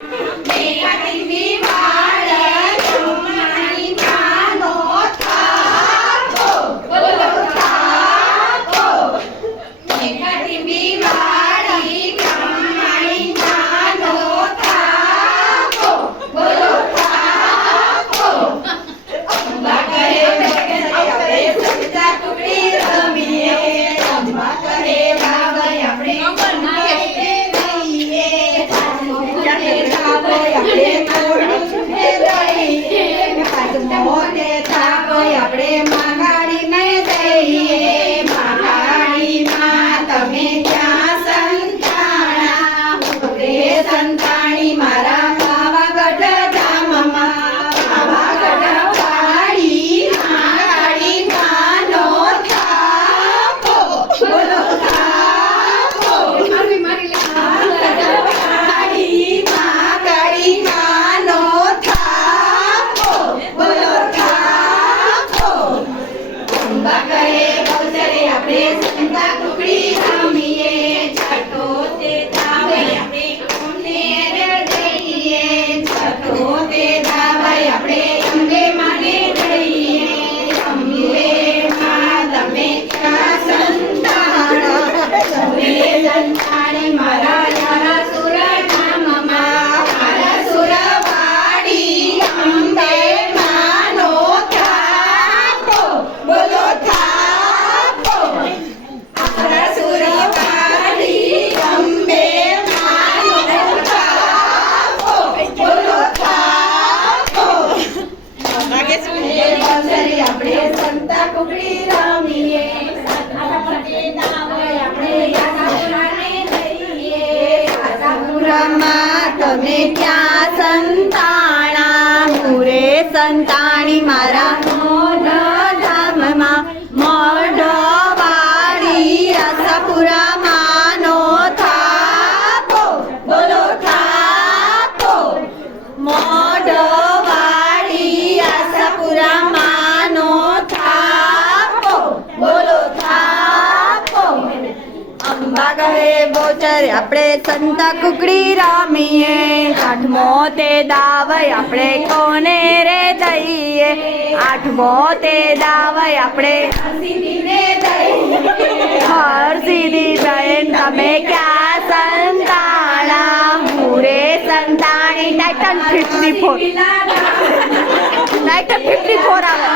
Mira que mi Exacto. આશાપુરામાં તમે ક્યાં સંતાણા? Murray Santani મારા મોઢ ધામમાં મોઢ વાળી આશાપુરામાં નો થાપો, બોલો થાપો. મોઢ વાળી આશાપુરામાં અંબા કહે બોચર આપણે સંતા કુકડી રામીએ આઠમો તે દાવય આપણે કોને રે દઈએ આઠમો તે દાવય આપણે હર સીધી બહેન તમે ક્યાં સંતાણા Murray Santani Titan fifty four Titan fifty four આવે